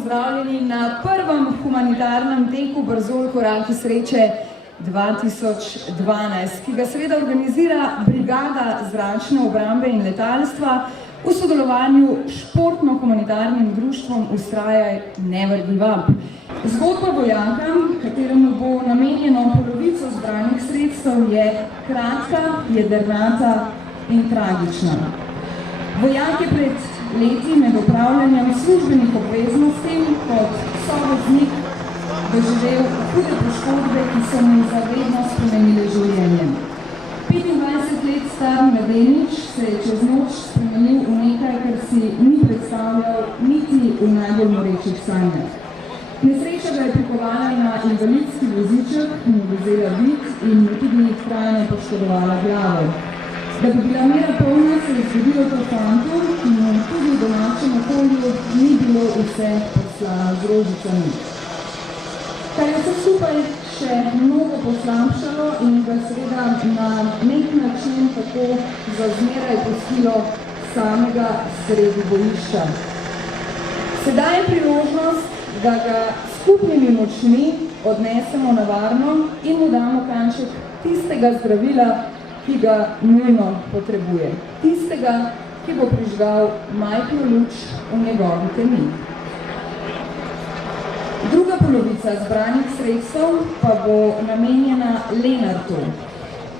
pozdravljeni na prvem humanitarnem teku Brzol koraki sreče 2012, ki ga seveda organizira Brigada zračne obrambe in letalstva v sodelovanju s športno-humanitarnim društvom Ustrajaj Never Give Up. Zgodba vojaka, kateremu bo namenjeno polovico zbranih sredstev, je kratka, jedrnata in tragična. Vojak je pred leti med opravljanjem službenih obveznosti kot sovoznik doživel hude poškodbe, ki so mu za vedno spremenile življenje. 25 let star mladenič se je čez noč spremenil v nekaj, kar si ni predstavljal niti v najbolj morečih sanjah. Nesreča ga je prikovala na invalidski voziček, mu vzela vid in mu tudi trajno poškodovala glavo. Da bi bila mera polna, se je zgodilo to fantu, ki mu tudi v domačem okolju ni bilo vse poslano z rožicami. Kar je vse skupaj še mnogo poslabšalo in ga seveda na nek način tako za zmeraj pustilo samega sredi bojišča. Sedaj je priložnost, da ga skupnimi močmi odnesemo na varno in mu damo kanček tistega zdravila, ki ga nujno potrebuje. Tistega, ki bo prižgal majhno luč v njegovi temi. Druga polovica zbranih sredstev pa bo namenjena Lenartu.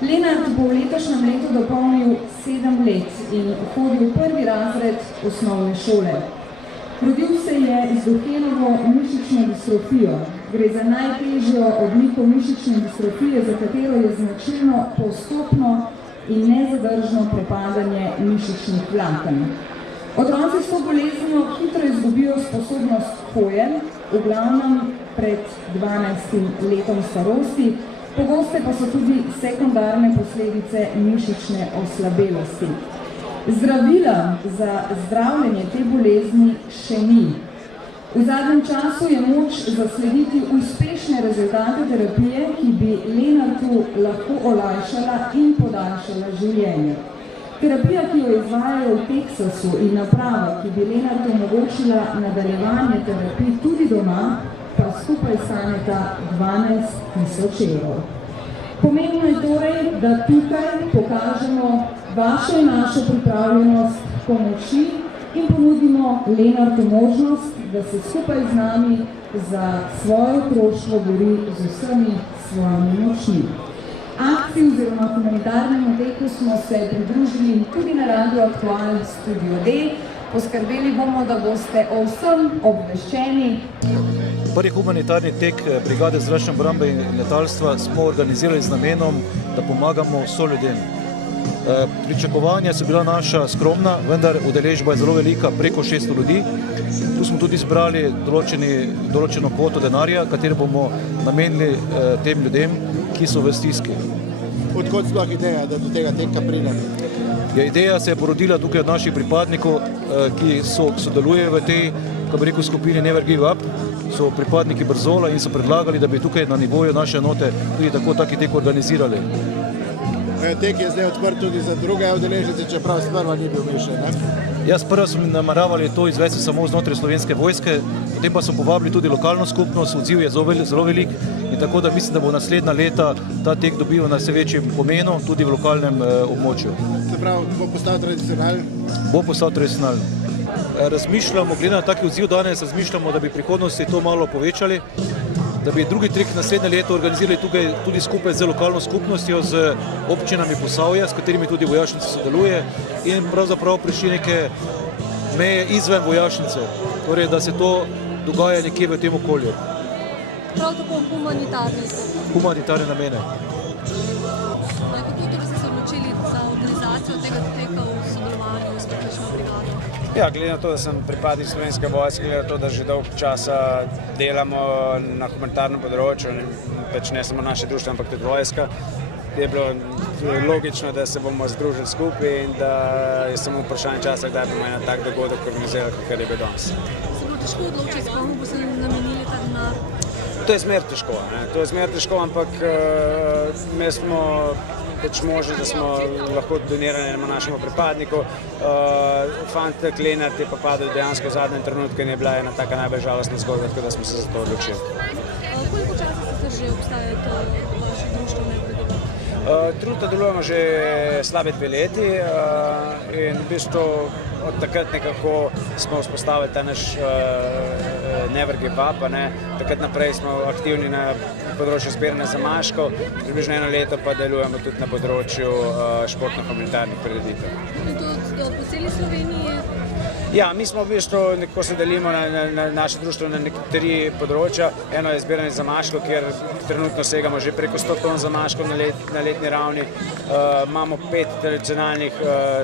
Lenart bo v letošnjem letu dopolnil 7 let in hodil v prvi razred osnovne šole. Rodil se je z Duchennovo mišično distrofijo. Gre za najtežjo obliko mišične distrofije, za katero je značilno postopno in nezadržno prepadanje mišičnih vlaken. Otroci s to boleznijo hitro izgubijo sposobnost hoje, v glavnem pred 12 letom starosti, pogoste pa so tudi sekundarne posledice mišične oslabelosti. Zdravila za zdravljenje te bolezni še ni. V zadnjem času je moč zaslediti uspešne rezultate terapije, ki bi Lenartu lahko olajšala in podaljšala življenje. Terapija, ki jo izvajajo v Teksasu in naprava, ki bi Lenartu omogočila nadaljevanje terapij tudi doma, pa skupaj staneta 12.000 evrov. Pomembno je torej, da tukaj pokažemo vašo in našo pripravljenost pomoči in ponudimo Lenartu možnost, da se skupaj z nami za svoje otroštvo bori z vsemi svojimi močmi. Akciji oziroma humanitarnemu teku smo se pridružili tudi na Radio Aktual Studio D. Poskrbeli bomo, da boste o vsem obveščeni. Prvi humanitarni tek Brigade zračne obrambe in letalstva smo organizirali z namenom, da pomagamo soljudem. Pričakovanja so bila naša skromna, vendar udeležba je zelo velika, preko 600 ljudi. Tu smo tudi zbrali določeno kvoto denarja, katero bomo namenili tem ljudem, ki so v stiski. Odkot sploh ideja, da do tega teka pride? Ideja se je porodila tukaj od naših pripadnikov, ki sodelujejo v tej, skupini Never Give Up, so pripadniki Brzola in so predlagali, da bi tukaj na nivoju naše enote tudi taki tek organizirali. Tek je zdaj odprt tudi za druge udeležence, čeprav sprva ni bil mišljen, ne? Ja, sprva smo nameravali to izvesti samo znotraj Slovenske vojske, potem pa smo povabili tudi lokalno skupnost, odziv je zelo velik in tako da mislim, da bo naslednja leta ta tek dobil na vse večjem pomenu tudi v lokalnem območju. Se pravi, bo postal tradicionalen? Bo postal tradicionalen. Razmišljamo, glede na taki odziv danes, razmišljamo, da bi v prihodnosti to malo povečali, da bi drugi trek naslednje leto organizirali tukaj tudi skupaj z lokalno skupnostjo, z občinami Posavja, s katerimi tudi vojašnica sodeluje in pravzaprav prišli neke meje izven vojašnice, torej da se to dogaja nekje v tem okolju. Prav tako humanitarne namene. Kako torej ste se odločili za organizacijo tega teka v sodelovanju s takšno brigado? Ja, glede na to, da sem pripadnik Slovenske vojske, glede na to, da že dolgo časa delamo na humanitarnem področju, ne samo naše društvo, ampak tudi vojska, je bilo logično, da se bomo združili skupaj in da je samo vprašanje časa, kdaj bomo en tak dogodek organizirali, kakor je bil danes. Se bo težko odločiti, komu bo se namenili ta denar? To je zmer težko, ampak mi smo pač možnost, da smo lahko donirali našemu pripadniku. Fantek Lenart je pa padel dejansko v zadnjem trenutku in je bila ena taka najbolj žalostna zgodba, tako da smo se za to odločili. Koliko časa se že obstaja to vaše društvo Nevergi? Truta delujemo že slabe 2 leti in v bistvu od takrat nekako smo vzpostavili ta naš Never Give Up. Takrat naprej smo aktivni na področju zbiranja zamaškov, približno 1 leto pa delujemo tudi na področju športno-humanitarnih prireditev. In to po celi Sloveniji? Ja, mi smo v bistvu, nekako se delimo na naše društvo na 3 področja. Eno je zbiranje zamaškov, kjer trenutno segamo že preko 100 ton zamaškov na letni ravni. Imamo 5 tradicionalnih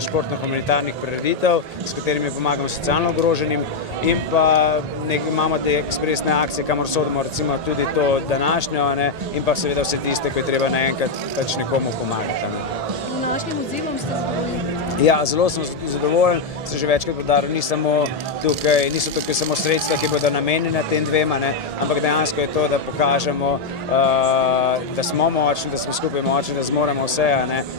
športno-humanitarnih prireditev, s katerimi pomagamo socialno ogroženim, in pa imamo te ekspresne akcije, kamor sodimo recimo tudi to današnjo, in pa seveda vse tiste, ko je treba naenkrat pač nekomu pomagati. Z današnjim odzivom ste zadovoljni? Ja, zelo sem zadovoljen, sem že večkrat poudaril, niso tukaj samo sredstva, ki bodo namenjena tem dvema, ampak dejansko je to, da pokažemo, da smo močni, da smo skupaj močni, da zmoremo vse,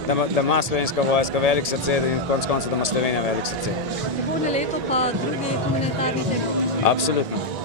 da ima Slovenska vojska velik srce in konec koncev, da ima Slovenija velik srce. Prihodnje leto pa drugi humanitarni teden? Absolutno.